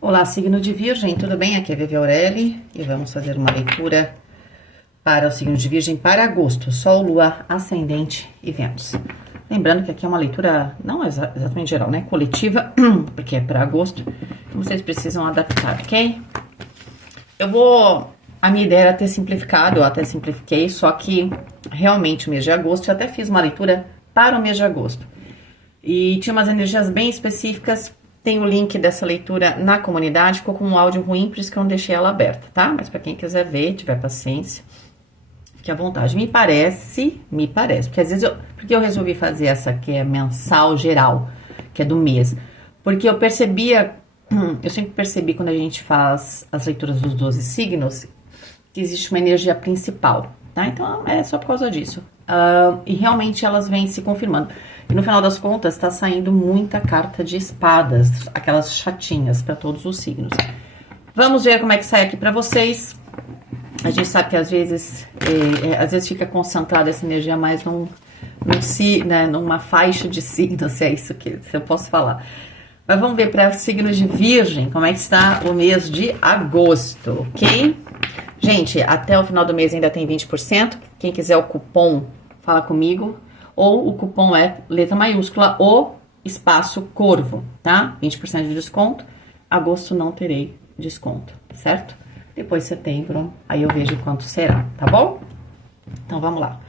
Olá, signo de Virgem, tudo bem? Aqui é Vivi Aureli e vamos fazer uma leitura para o signo de Virgem para agosto, Sol, Lua, Ascendente e Vênus. Lembrando que aqui é uma leitura não exatamente geral, né? Coletiva, porque é para agosto, então vocês precisam adaptar, ok? A minha ideia era ter simplificado, eu até simplifiquei, só que realmente o mês de agosto, eu até fiz uma leitura para o mês de agosto. E tinha umas energias bem específicas. Tem o link dessa leitura na comunidade, ficou com um áudio ruim, por isso que eu não deixei ela aberta, tá? Mas para quem quiser ver, tiver paciência, fique à vontade. Me parece, porque às vezes porque eu resolvi fazer essa que é mensal geral, que é do mês, porque eu sempre percebi quando a gente faz as leituras dos 12 signos, que existe uma energia principal, tá? Então é só por causa disso. E realmente elas vêm se confirmando. E no final das contas, tá saindo muita carta de espadas, aquelas chatinhas para todos os signos. Vamos ver como é que sai aqui para vocês. A gente sabe que às vezes fica concentrada essa energia mais numa faixa de signos, se é isso que eu posso falar. Mas vamos ver para signos de Virgem, como é que está o mês de agosto, ok? Gente, até o final do mês ainda tem 20%. Quem quiser o cupom, fala comigo. Ou o cupom é letra maiúscula ou espaço corvo, tá? 20% de desconto. Agosto não terei desconto, certo? Depois setembro, aí eu vejo quanto será, tá bom? Então vamos lá.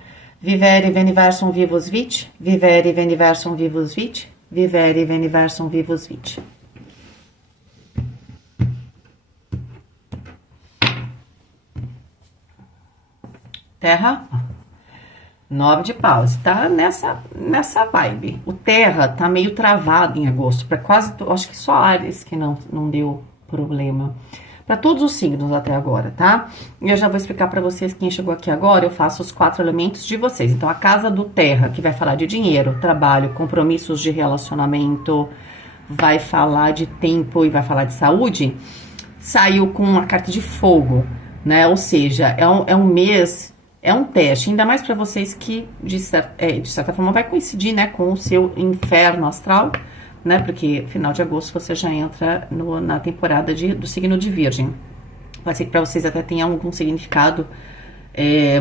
Vivere veniversum vivus vit, vivere veniversum vivus vit, vivere veniversum vivus vit. Terra, 9 de paus, tá nessa vibe. O Terra tá meio travado em agosto, para acho que só Áries que não deu problema. Para todos os signos até agora, tá? E eu já vou explicar para vocês, quem chegou aqui agora, eu faço os 4 elementos de vocês. Então, a casa do Terra, que vai falar de dinheiro, trabalho, compromissos de relacionamento, vai falar de tempo e vai falar de saúde, saiu com uma carta de fogo, né? Ou seja, é um mês... É um teste, ainda mais para vocês que, de certa forma, vai coincidir, né, com o seu inferno astral, né, porque final de agosto você já entra na temporada do signo de Virgem. Pode ser que para vocês até tenha algum significado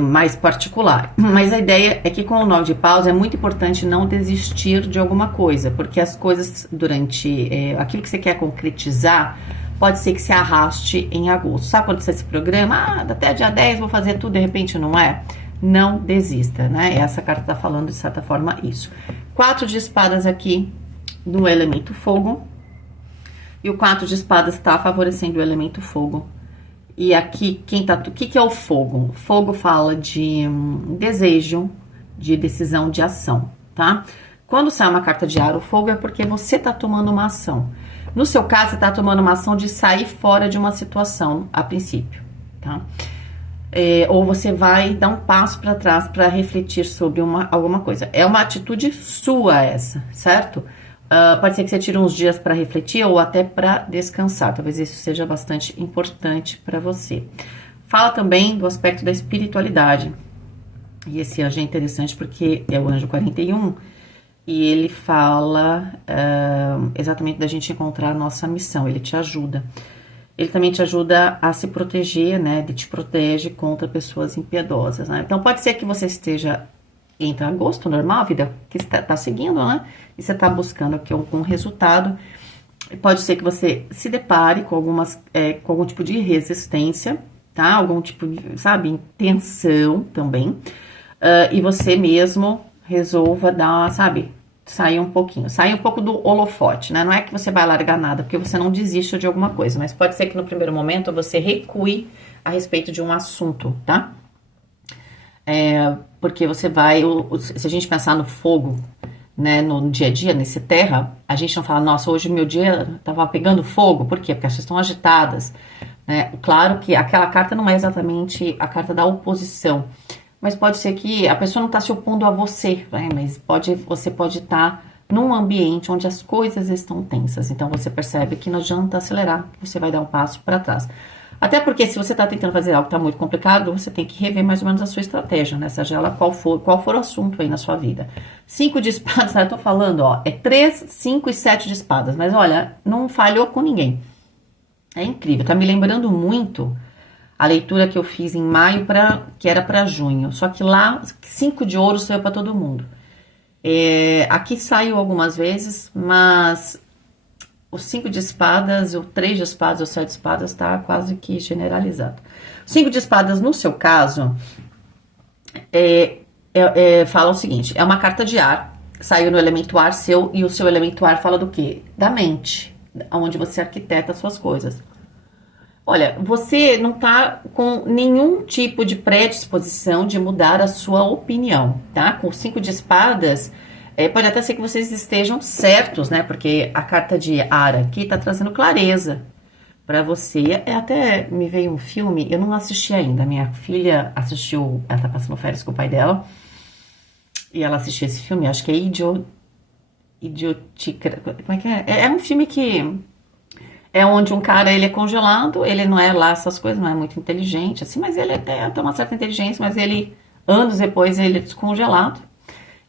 mais particular. Mas a ideia é que com o 9 de paus é muito importante não desistir de alguma coisa, porque as coisas durante aquilo que você quer concretizar, pode ser que se arraste em agosto. Sabe quando você se programa? Até dia 10 vou fazer tudo, de repente não é? Não desista, né? Essa carta tá falando, de certa forma, isso. 4 de espadas aqui no elemento fogo. E o 4 de espadas está favorecendo o elemento fogo. E aqui, o que é o fogo? Fogo fala de desejo, de decisão, de ação, tá? Quando sai uma carta de ar, o fogo é porque você tá tomando uma ação. No seu caso, você está tomando uma ação de sair fora de uma situação, a princípio, tá? Ou você vai dar um passo para trás para refletir sobre alguma coisa. É uma atitude sua essa, certo? Pode ser que você tire uns dias para refletir ou até para descansar. Talvez isso seja bastante importante para você. Fala também do aspecto da espiritualidade. E esse anjo é interessante porque é o anjo 41. E ele fala exatamente da gente encontrar a nossa missão, ele te ajuda. Ele também te ajuda a se proteger, né? Ele te protege contra pessoas impiedosas, né? Então pode ser que você esteja entre agosto, normal, a vida que está seguindo, né? E você está buscando aqui algum resultado. Pode ser que você se depare com com algum tipo de resistência, tá? Algum tipo de, sabe, tensão também. E você mesmo resolva dar, sabe, sair um pouco do holofote, né? Não é que você vai largar nada, porque você não desiste de alguma coisa, mas pode ser que no primeiro momento você recue a respeito de um assunto, tá? Porque você vai, se a gente pensar no fogo, né, no dia a dia, nesse terra, a gente não fala, nossa, hoje meu dia tava pegando fogo, por quê? Porque as pessoas estão agitadas, né? Claro que aquela carta não é exatamente a carta da oposição, mas pode ser que a pessoa não está se opondo a você, né? Mas você pode estar num ambiente onde as coisas estão tensas. Então você percebe que não adianta acelerar, que você vai dar um passo para trás. Até porque se você está tentando fazer algo que está muito complicado, você tem que rever mais ou menos a sua estratégia, né? Seja ela qual for o assunto aí na sua vida. 5 de espadas, eu tô falando, ó, é 3, 5 e 7 de espadas. Mas olha, não falhou com ninguém. É incrível, tá me lembrando muito a leitura que eu fiz em maio, que era para junho. Só que lá, 5 de ouro saiu para todo mundo. Aqui saiu algumas vezes, mas o 5 de espadas, o 3 de espadas, o 7 de espadas está quase que generalizado. 5 de espadas, no seu caso, fala o seguinte: é uma carta de ar, saiu no elemento ar seu, e o seu elemento ar fala do quê? Da mente, onde você arquiteta as suas coisas. Olha, você não tá com nenhum tipo de predisposição de mudar a sua opinião, tá? Com 5 de espadas, pode até ser que vocês estejam certos, né? Porque a carta de ar aqui tá trazendo clareza pra você. Até me veio um filme, eu não assisti ainda. Minha filha assistiu, ela tá passando férias com o pai dela, e ela assistiu esse filme, acho que é Idiotica. Como é que é? É um filme que é onde um cara, ele é congelado, ele não é lá essas coisas, não é muito inteligente, assim, mas ele até tem uma certa inteligência, mas ele, anos depois, ele é descongelado.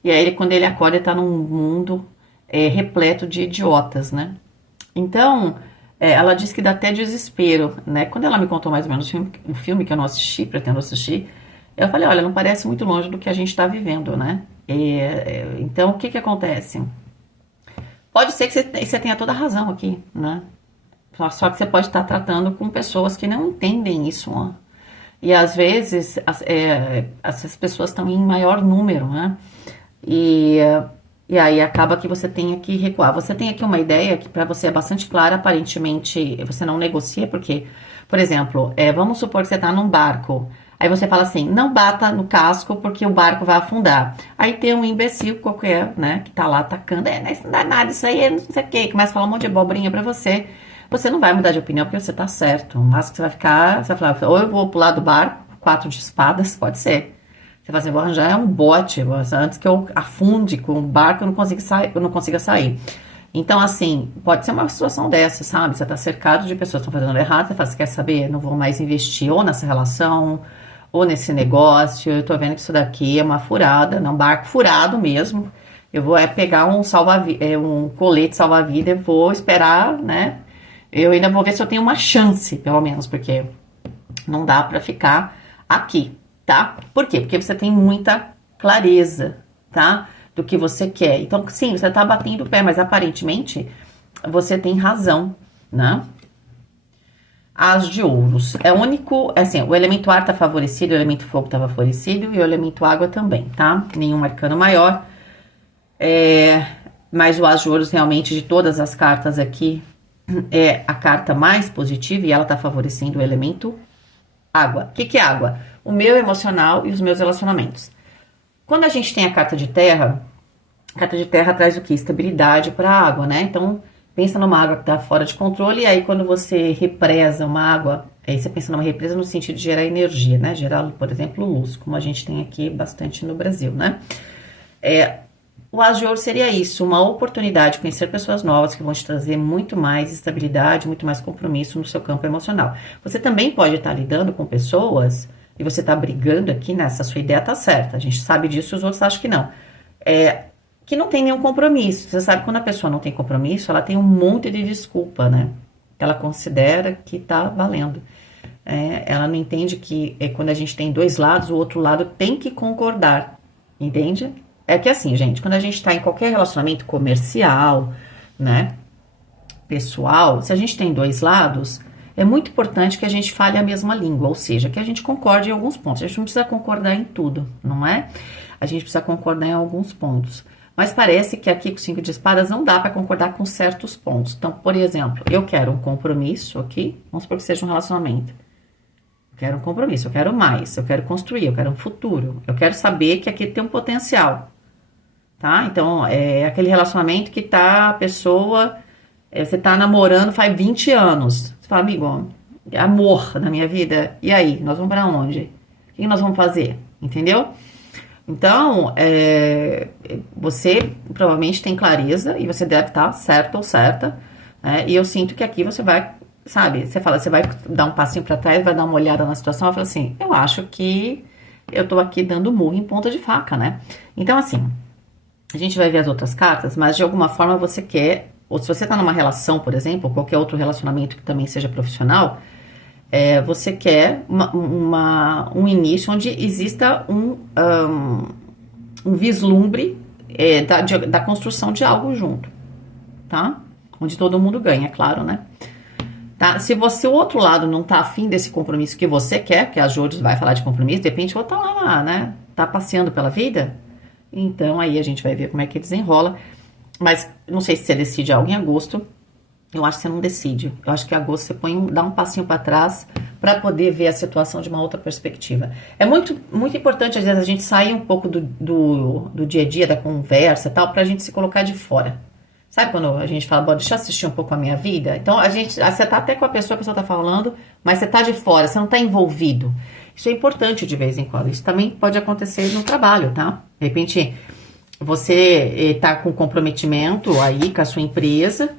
E aí, quando ele acorda, ele tá num mundo repleto de idiotas, né? Então, ela diz que dá até desespero, né? Quando ela me contou mais ou menos o filme que eu não assisti, pretendo assistir, eu falei, olha, não parece muito longe do que a gente tá vivendo, né? Então, o que que acontece? Pode ser que você tenha toda a razão aqui, né? Só que você pode estar tratando com pessoas que não entendem isso, né? E às vezes essas pessoas estão em maior número, né? E, e aí acaba que você tenha que recuar. Você tem aqui uma ideia que para você é bastante clara, aparentemente você não negocia, porque, por exemplo, vamos supor que você está num barco. Aí você fala assim, não bata no casco porque o barco vai afundar. Aí tem um imbecil qualquer, né, que tá lá atacando, isso não dá nada, isso aí não sei o que, começa a falar um monte de abobrinha pra você. Você não vai mudar de opinião porque você tá certo. Mas que você vai ficar, você vai falar, ou eu vou pular do barco, 4 de espadas, pode ser. Você vai assim, vou arranjar um bote, antes que eu afunde com o barco, eu não consiga sair. Então, assim, pode ser uma situação dessa, sabe? Você tá cercado de pessoas que estão fazendo errado, você fala, você quer saber? Não vou mais investir ou nessa relação, ou nesse negócio, eu tô vendo que isso daqui é uma furada, não, um barco furado mesmo. Eu vou pegar um colete salva-vida e vou esperar, né? Eu ainda vou ver se eu tenho uma chance, pelo menos, porque não dá pra ficar aqui, tá? Por quê? Porque você tem muita clareza, tá? Do que você quer. Então, sim, você tá batendo o pé, mas aparentemente você tem razão, né? As de ouros. É o único, assim, o elemento ar tá favorecido, o elemento fogo tá favorecido e o elemento água também, tá? Nenhum arcano maior. Mas o as de ouros, realmente, de todas as cartas aqui, é a carta mais positiva e ela tá favorecendo o elemento água. O que que é água? O meu emocional e os meus relacionamentos. Quando a gente tem a carta de terra traz o que? Estabilidade para a água, né? Então, pensa numa água que tá fora de controle, e aí quando você represa uma água, aí você pensa numa represa no sentido de gerar energia, né? Gerar, por exemplo, luz, como a gente tem aqui bastante no Brasil, né? O as de ouro seria isso, uma oportunidade de conhecer pessoas novas que vão te trazer muito mais estabilidade, muito mais compromisso no seu campo emocional. Você também pode estar lidando com pessoas e você tá brigando aqui nessa sua ideia tá certa. A gente sabe disso e os outros acham que não. Que não tem nenhum compromisso. Você sabe que quando a pessoa não tem compromisso, ela tem um monte de desculpa, né? Ela considera que tá valendo. Ela não entende que quando a gente tem dois lados, o outro lado tem que concordar. Entende? É que assim, gente, quando a gente tá em qualquer relacionamento comercial, né? Pessoal, se a gente tem dois lados, é muito importante que a gente fale a mesma língua, ou seja, que a gente concorde em alguns pontos. A gente não precisa concordar em tudo, não é? A gente precisa concordar em alguns pontos. Mas parece que aqui com 5 de espadas não dá para concordar com certos pontos. Então, por exemplo, eu quero um compromisso aqui, vamos supor que seja um relacionamento. Eu quero um compromisso, eu quero mais, eu quero construir, eu quero um futuro. Eu quero saber que aqui tem um potencial, tá? Então, é aquele relacionamento que tá a pessoa... você tá namorando faz 20 anos. Você fala, amigo, amor na minha vida. E aí, nós vamos pra onde? O que nós vamos fazer? Entendeu? Então, você provavelmente tem clareza e você deve estar certo ou certa, né? E eu sinto que aqui você vai, sabe, você vai dar um passinho pra trás, vai dar uma olhada na situação e fala assim, eu acho que eu tô aqui dando murro em ponta de faca, né? Então, assim, a gente vai ver as outras cartas, mas de alguma forma você quer ou se você tá numa relação, por exemplo, ou qualquer outro relacionamento que também seja profissional, você quer um início onde exista um vislumbre da construção de algo junto, tá? Onde todo mundo ganha, é claro, né? Tá? Se você, o outro lado, não tá afim desse compromisso que você quer, porque a Jodes vai falar de compromisso, de repente o outro tá lá, né? Tá passeando pela vida, então aí a gente vai ver como é que desenrola. Mas não sei se você decide algo em agosto. Eu acho que você não decide. Eu acho que em agosto você dá um passinho para trás para poder ver a situação de uma outra perspectiva. É muito, muito importante, às vezes, a gente sair um pouco do dia a dia, da conversa e tal, pra gente se colocar de fora. Sabe quando a gente fala, bom, deixa eu assistir um pouco a minha vida? Então, você tá até com a pessoa tá falando, mas você tá de fora, você não tá envolvido. Isso é importante de vez em quando. Isso também pode acontecer no trabalho, tá? De repente, você tá com comprometimento aí com a sua empresa,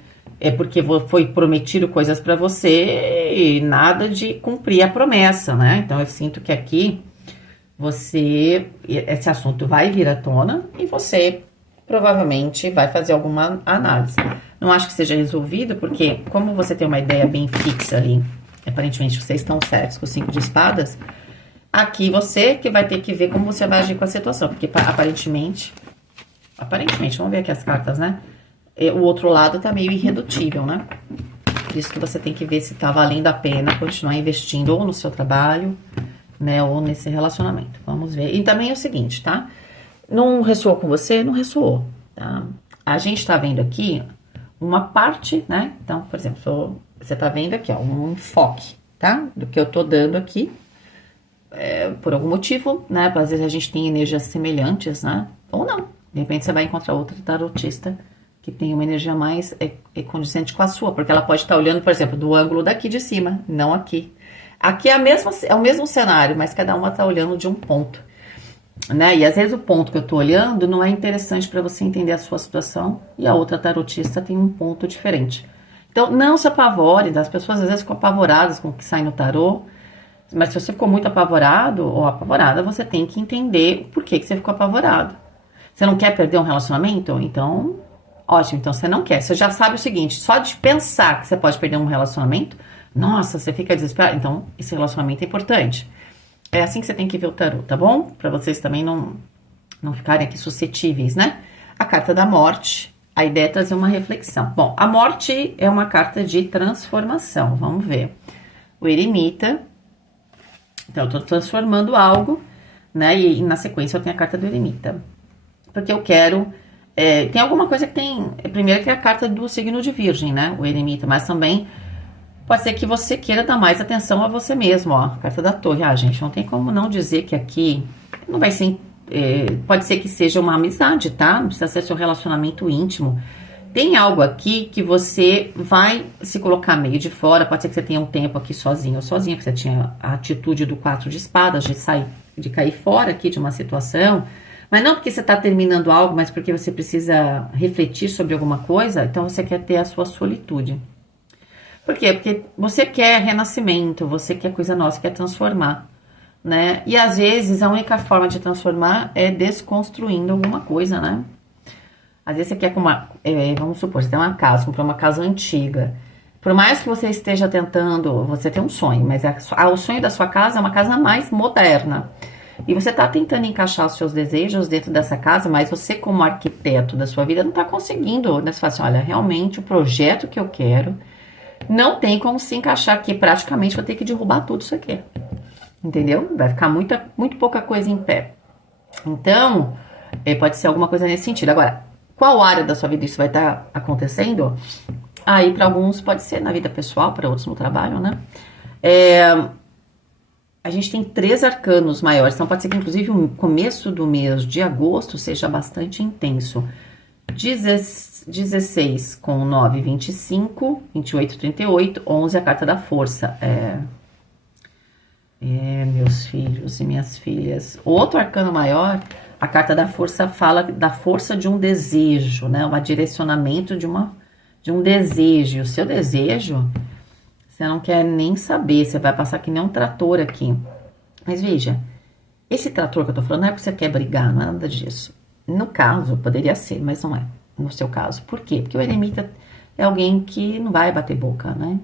porque foi prometido coisas para você e nada de cumprir a promessa, né? Então, eu sinto que aqui, esse assunto vai vir à tona e você provavelmente vai fazer alguma análise. Não acho que seja resolvido, porque como você tem uma ideia bem fixa ali, aparentemente vocês estão certos com o 5 de espadas, aqui você que vai ter que ver como você vai agir com a situação, porque aparentemente, vamos ver aqui as cartas, né? O outro lado tá meio irredutível, né? Por isso que você tem que ver se tá valendo a pena continuar investindo ou no seu trabalho, né, ou nesse relacionamento. Vamos ver. E também é o seguinte, tá? Não ressoou com você? Não ressoou, tá? A gente tá vendo aqui uma parte, né? Então, por exemplo, você tá vendo aqui, ó, um enfoque, tá? Do que eu tô dando aqui, por algum motivo, né? Às vezes a gente tem energias semelhantes, né? Ou não. De repente você vai encontrar outra tarotista que tem uma energia mais condizente com a sua, porque ela pode estar olhando, por exemplo, do ângulo daqui de cima, não aqui. Aqui é o mesmo cenário, mas cada uma tá olhando de um ponto, né? E às vezes o ponto que eu tô olhando não é interessante para você entender a sua situação e a outra tarotista tem um ponto diferente. Então, não se apavore, as pessoas às vezes ficam apavoradas com o que sai no tarô, mas se você ficou muito apavorado ou apavorada, você tem que entender por que você ficou apavorado. Você não quer perder um relacionamento? Então, ótimo, então você não quer. Você já sabe o seguinte, só de pensar que você pode perder um relacionamento, nossa, você fica desesperado. Então, esse relacionamento é importante. É assim que você tem que ver o tarô, tá bom? Pra vocês também não ficarem aqui suscetíveis, né? A carta da morte, a ideia é trazer uma reflexão. Bom, a morte é uma carta de transformação, vamos ver. O eremita, então eu tô transformando algo, né? E na sequência eu tenho a carta do eremita. Porque eu quero... tem alguma coisa que tem... Primeiro que é a carta do signo de virgem, né? O eremita, mas também... Pode ser que você queira dar mais atenção a você mesmo, ó. Carta da torre. Ah, gente, não tem como não dizer que aqui não vai ser... pode ser que seja uma amizade, tá? Não precisa ser seu relacionamento íntimo. Tem algo aqui que você vai se colocar meio de fora. Pode ser que você tenha um tempo aqui sozinho ou sozinha, porque você tinha a atitude do 4 de espadas, de cair fora aqui de uma situação. Mas não porque você tá terminando algo, mas porque você precisa refletir sobre alguma coisa. Então você quer ter a sua solitude. Por quê? Porque você quer renascimento, você quer coisa nova, você quer transformar, né? E às vezes a única forma de transformar é desconstruindo alguma coisa, né? Às vezes você quer vamos supor, você tem uma casa, comprou uma casa antiga. Por mais que você esteja tentando, você tem um sonho, mas o sonho da sua casa é uma casa mais moderna. E você tá tentando encaixar os seus desejos dentro dessa casa, mas você como arquiteto da sua vida não tá conseguindo, né? Você fala assim, olha, realmente o projeto que eu quero... Não tem como se encaixar aqui, praticamente vou ter que derrubar tudo isso aqui, entendeu? Vai ficar muito pouca coisa em pé. Então, pode ser alguma coisa nesse sentido. Agora, qual área da sua vida isso vai estar acontecendo? Aí, para alguns pode ser na vida pessoal, para outros no trabalho, né? A gente tem 3 arcanos maiores, então pode ser que inclusive o começo do mês de agosto seja bastante intenso. 16 com 9, 25, 28, 38, 11 a carta da força. Meus filhos e minhas filhas. Outro arcano maior, a carta da força fala da força de um desejo, né? Um direcionamento de um desejo. O seu desejo, você não quer nem saber, você vai passar que nem um trator aqui. Mas veja, esse trator que eu tô falando não é porque você quer brigar, não é nada disso. No caso, poderia ser, mas não é. No seu caso. Por quê? Porque o eremita é alguém que não vai bater boca, né?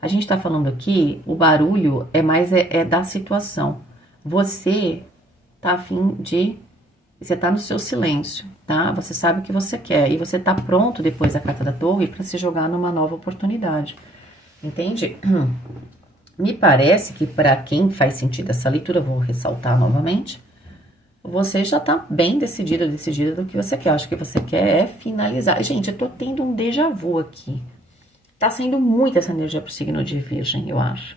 A gente tá falando aqui, o barulho é mais da situação. Você tá a fim de... Você tá no seu silêncio, tá? Você sabe o que você quer e você tá pronto depois da carta da torre para se jogar numa nova oportunidade. Entende? Me parece que para quem faz sentido essa leitura, eu vou ressaltar novamente, você já tá bem decidida do que você quer. Eu acho que você quer é finalizar. Gente, eu tô tendo um déjà vu aqui. Tá sendo muito essa energia pro signo de Virgem, eu acho.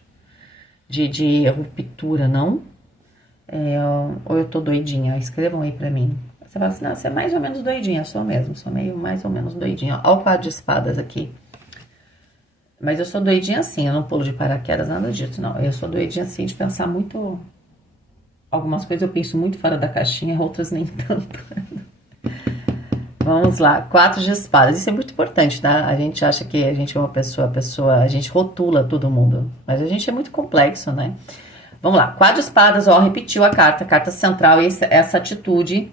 De ruptura, não? Ou eu tô doidinha? Escrevam aí pra mim. Você fala assim, não, você é mais ou menos doidinha. Sou mesmo, sou meio mais ou menos doidinha. Olha o quadro de espadas aqui. Mas eu sou doidinha assim, eu não pulo de paraquedas, nada disso, não. Eu sou doidinha assim de pensar muito... Algumas coisas eu penso muito fora da caixinha, outras nem tanto. Vamos lá, 4 de espadas. Isso é muito importante, tá? A gente acha que a gente é uma pessoa, a gente rotula todo mundo. Mas a gente é muito complexo, né? Vamos lá, 4 de espadas, ó, repetiu a carta central, essa atitude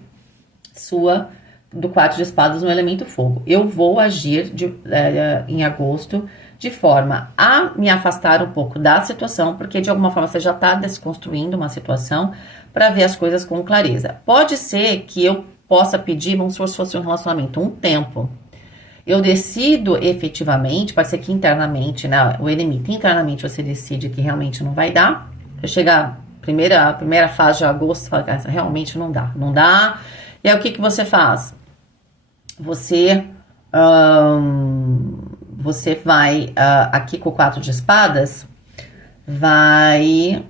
sua do 4 de espadas no elemento fogo. Eu vou agir em agosto de forma a me afastar um pouco da situação, porque de alguma forma você já está desconstruindo uma situação para ver as coisas com clareza. Pode ser que eu possa pedir, vamos supor se fosse um relacionamento, um tempo. Eu decido efetivamente, pode ser que internamente, né, o eremita, internamente você decide que realmente não vai dar. Chega a primeira fase de agosto, você fala, cara, realmente não dá. E aí o que você faz? Você vai, aqui com o 4 de espadas, vai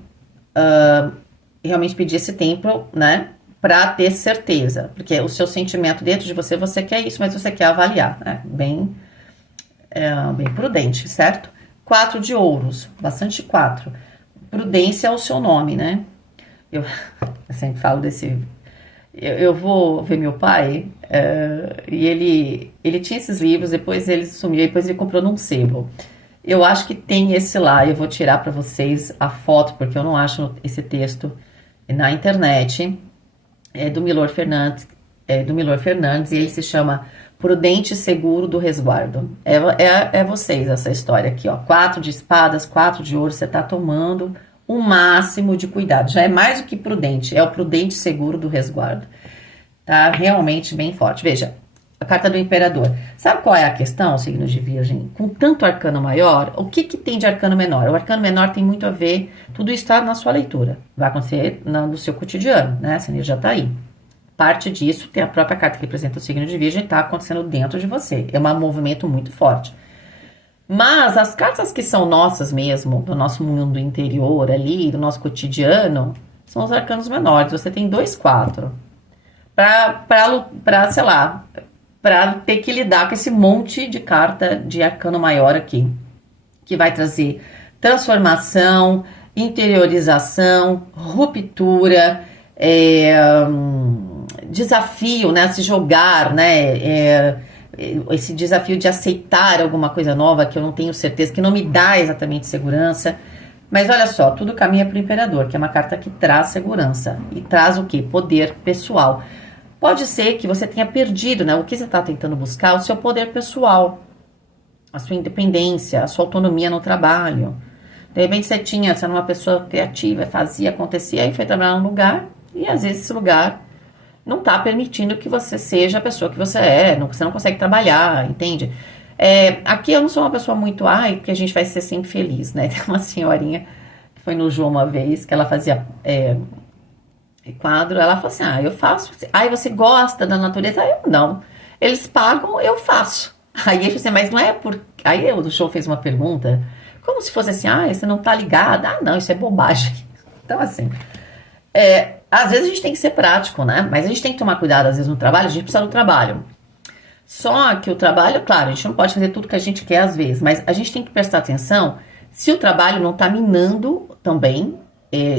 realmente pedir esse tempo, né? Pra ter certeza. Porque o seu sentimento dentro de você, você quer isso, mas você quer avaliar, né? Bem prudente, certo? 4 de ouros, bastante 4. Prudência é o seu nome, né? Eu sempre falo desse... Eu vou ver meu pai, e ele tinha esses livros, depois ele sumiu, depois ele comprou num sebo. Eu acho que tem esse lá, eu vou tirar para vocês a foto, porque eu não acho esse texto na internet. É do Milor Fernandes, e ele se chama Prudente e Seguro do Resguardo. É vocês essa história aqui, ó. 4 de espadas, 4 de ouro, você tá tomando o máximo de cuidado. Já é mais do que prudente, é o prudente seguro do resguardo. Tá realmente bem forte. Veja, a carta do imperador. Sabe qual é a questão, signo de Virgem? Com tanto arcano maior, o que tem de arcano menor? O arcano menor tem muito a ver, tudo está na sua leitura. Vai acontecer no seu cotidiano, né? Essa energia tá aí. Parte disso, tem a própria carta que representa o signo de Virgem, tá acontecendo dentro de você. É um movimento muito forte. Mas as cartas que são nossas mesmo, do nosso mundo interior ali, do nosso cotidiano, são os arcanos menores. Você tem 2, 4. Sei lá, para ter que lidar com esse monte de carta de arcano maior aqui, que vai trazer transformação, interiorização, ruptura, desafio, né, se jogar, né, esse desafio de aceitar alguma coisa nova que eu não tenho certeza, que não me dá exatamente segurança. Mas olha só, tudo caminha para o imperador, que é uma carta que traz segurança e traz o quê? Poder pessoal. Pode ser que você tenha perdido, né? O que você está tentando buscar? O seu poder pessoal, a sua independência, a sua autonomia no trabalho. De repente você era uma pessoa criativa, fazia, acontecia, aí foi trabalhar num lugar e às vezes esse lugar não está permitindo que você seja a pessoa que você é, você não consegue trabalhar, entende? Aqui eu não sou uma pessoa muito, que a gente vai ser sempre feliz, né? Tem uma senhorinha que foi no João uma vez, que ela fazia quadro, ela falou assim, eu faço. Você gosta da natureza? Eu não. Eles pagam, eu faço. Aí ele falou assim, mas não é por... Aí o show fez uma pergunta, como se fosse assim, você não tá ligada? Não, isso é bobagem. Então, assim, às vezes a gente tem que ser prático, né? Mas a gente tem que tomar cuidado, às vezes, no trabalho, a gente precisa do trabalho. Só que o trabalho, claro, a gente não pode fazer tudo que a gente quer às vezes, mas a gente tem que prestar atenção se o trabalho não tá minando também,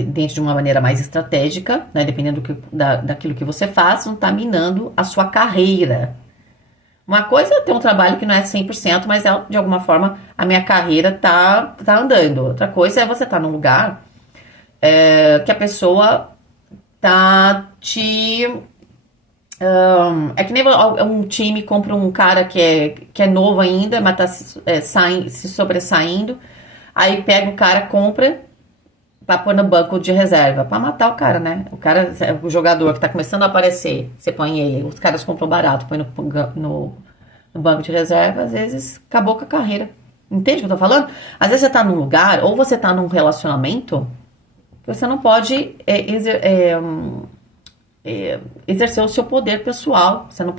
dentro de uma maneira mais estratégica, né? Dependendo daquilo que você faz, não tá minando a sua carreira. Uma coisa é ter um trabalho que não é 100%, mas de alguma forma a minha carreira tá andando. Outra coisa é você estar num lugar que a pessoa tá te É que nem um time compra um cara que é novo ainda, mas tá se sobressaindo. Aí pega o cara, compra pra pôr no banco de reserva, pra matar o cara, né? O jogador que tá começando a aparecer, você põe ele, os caras compram barato, põe no banco de reserva, às vezes acabou com a carreira. Entende o que eu tô falando? Às vezes você tá num lugar, ou você tá num relacionamento, que você não pode exercer o seu poder pessoal. Você não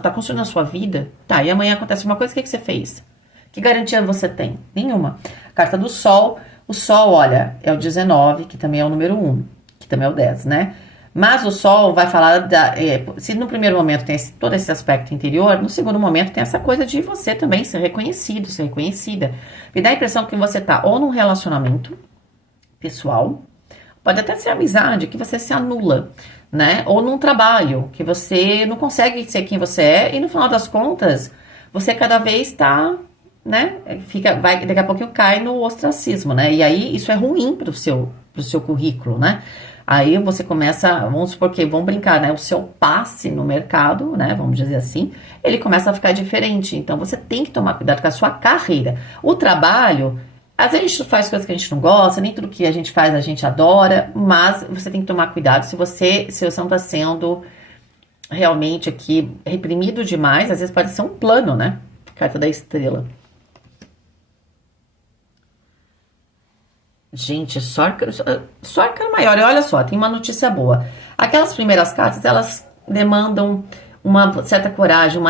tá construindo a sua vida. Tá, e amanhã acontece uma coisa, o que você fez? Que garantia você tem? Nenhuma. Carta do Sol. O Sol, olha, é o 19, que também é o número 1, que também é o 10, né? Mas o Sol vai falar se no primeiro momento tem todo esse aspecto interior, no segundo momento tem essa coisa de você também ser reconhecido, ser reconhecida. Me dá a impressão que você tá ou num relacionamento pessoal, pode até ser amizade, que você se anula, né? Ou num trabalho, que você não consegue ser quem você é, e no final das contas, você cada vez tá, né? Daqui a pouquinho cai no ostracismo, né? E aí isso é ruim pro seu currículo, né? Aí você começa, vamos supor que, vamos brincar, né? O seu passe no mercado, né? Vamos dizer assim, ele começa a ficar diferente. Então você tem que tomar cuidado com a sua carreira. O trabalho, às vezes a gente faz coisas que a gente não gosta, nem tudo que a gente faz a gente adora, mas você tem que tomar cuidado se você não está sendo realmente aqui reprimido demais, às vezes pode ser um plano, né? Carta da Estrela. Gente, Sorca maior. E olha só, tem uma notícia boa. Aquelas primeiras cartas, elas demandam uma certa coragem,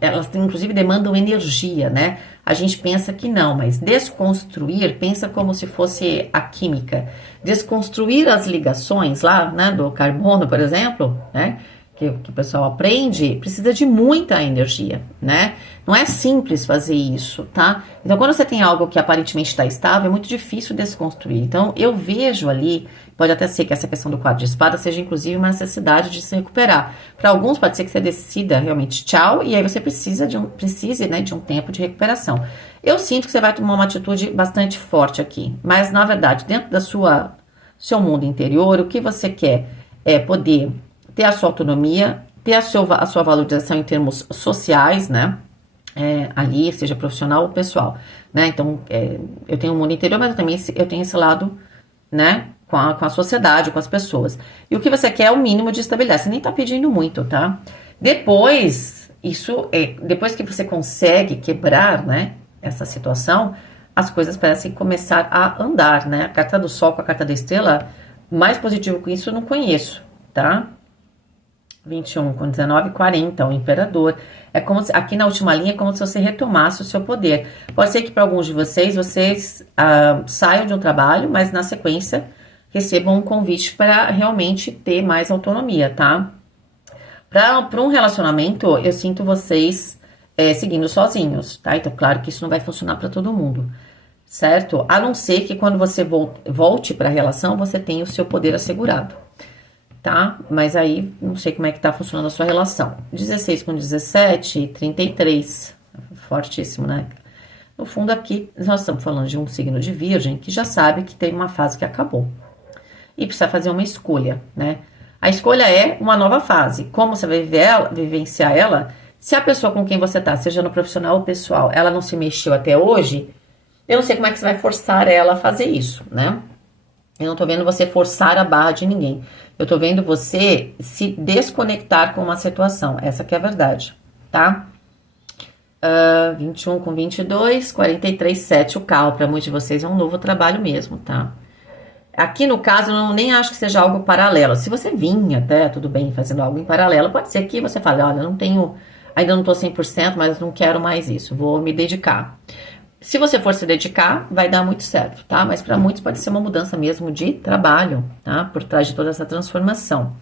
elas inclusive demandam energia, né? A gente pensa que não, mas desconstruir, pensa como se fosse a química. Desconstruir as ligações lá, né, do carbono, por exemplo, né? Que o pessoal aprende, precisa de muita energia, né? Não é simples fazer isso, tá? Então, quando você tem algo que aparentemente está estável, é muito difícil desconstruir. Então, eu vejo ali, pode até ser que essa questão do quadro de espada seja, inclusive, uma necessidade de se recuperar. Para alguns, pode ser que você decida realmente tchau, e aí você precise, né, de um tempo de recuperação. Eu sinto que você vai tomar uma atitude bastante forte aqui, mas, na verdade, dentro da seu mundo interior, o que você quer é poder ter a sua autonomia, ter a sua valorização em termos sociais, né? Ali, seja profissional ou pessoal, né? Então, eu tenho um mundo interior, mas eu tenho esse lado, né? Com a sociedade, com as pessoas. E o que você quer é o mínimo de estabilidade. Você nem tá pedindo muito, tá? Depois que você consegue quebrar, né? Essa situação, as coisas parecem começar a andar, né? A carta do Sol com a carta da Estrela, mais positivo que isso eu não conheço, tá? 21 com 19, 40, o Imperador. É como se, aqui na última linha, é como se você retomasse o seu poder. Pode ser que para alguns de vocês saiam de um trabalho, mas na sequência recebam um convite para realmente ter mais autonomia, tá? Para um relacionamento, eu sinto vocês seguindo sozinhos, tá? Então, claro que isso não vai funcionar para todo mundo, certo? A não ser que quando você volte para a relação, você tenha o seu poder assegurado. Tá? Mas aí, não sei como é que tá funcionando a sua relação. 16 com 17, 33. Fortíssimo, né? No fundo, aqui, nós estamos falando de um signo de Virgem que já sabe que tem uma fase que acabou. E precisa fazer uma escolha, né? A escolha é uma nova fase. Como você vai vivenciar ela? Se a pessoa com quem você tá, seja no profissional ou pessoal, ela não se mexeu até hoje, eu não sei como é que você vai forçar ela a fazer isso, né? Eu não tô vendo você forçar a barra de ninguém. Eu tô vendo você se desconectar com uma situação. Essa que é a verdade, tá? 21 com 22, 43, 7. O carro, para muitos de vocês, é um novo trabalho mesmo, tá? Aqui, no caso, eu nem acho que seja algo paralelo. Se você vinha até, tudo bem, fazendo algo em paralelo, pode ser que você fale, olha, ainda não tô 100%, mas não quero mais isso, vou me dedicar. Se você for se dedicar, vai dar muito certo, tá? Mas para muitos pode ser uma mudança mesmo de trabalho, tá? Por trás de toda essa transformação.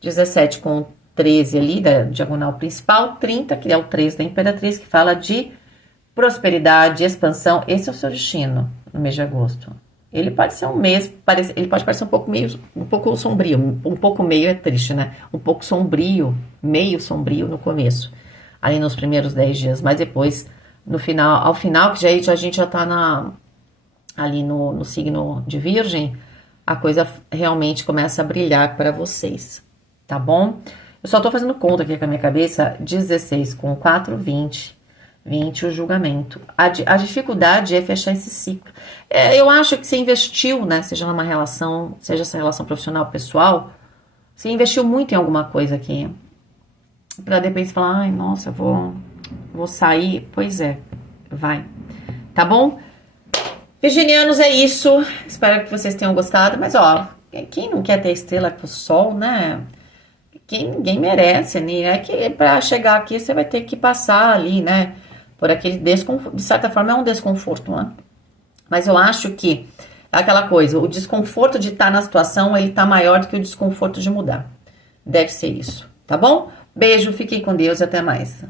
17 com 13 ali, da diagonal principal. 30, que é o 3 da Imperatriz, que fala de prosperidade, expansão. Esse é o seu destino no mês de agosto. Ele pode ser um mês, ele pode parecer um pouco sombrio. Um pouco meio é triste, né? Um pouco sombrio, meio sombrio no começo. Ali nos primeiros 10 dias, mas depois... ao final, que a gente já tá ali no signo de Virgem, a coisa realmente começa a brilhar para vocês, tá bom? Eu só tô fazendo conta aqui com a minha cabeça. 16 com 4, 20. 20 o julgamento. A dificuldade é fechar esse ciclo. Eu acho que você investiu, né? Seja numa relação, seja essa relação profissional, pessoal, você investiu muito em alguma coisa aqui. Pra depois falar, ai, nossa, vou sair. Pois é, vai. Tá bom? Virginianos, é isso. Espero que vocês tenham gostado. Mas, ó, quem não quer ter estrela com o sol, né? Ninguém merece, né? É que pra chegar aqui você vai ter que passar ali, né? Por aquele desconforto. De certa forma é um desconforto, né? Mas eu acho que é aquela coisa, o desconforto de estar na situação, ele tá maior do que o desconforto de mudar. Deve ser isso, tá bom? Beijo, fiquem com Deus e até mais.